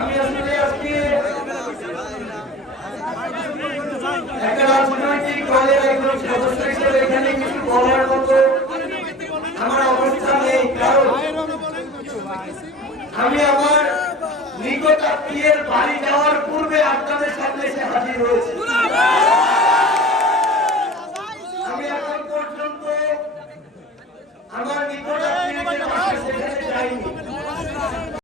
আমি আসলে আজকে একটা রাজনৈতিক দলের একজন সদস্য হিসেবে এখানে কিছু বলার মতো আমার অবস্থা নেই, কারণ আমি আমার নিকট আত্মীয়ের বাড়ি যাওয়ার পূর্বে আপনাদের সামনে এসে হাজির হয়েছি। আমি এখন পর্যন্ত আমার নিকট আত্মীয়ের বাসা সেখানে যাইনি।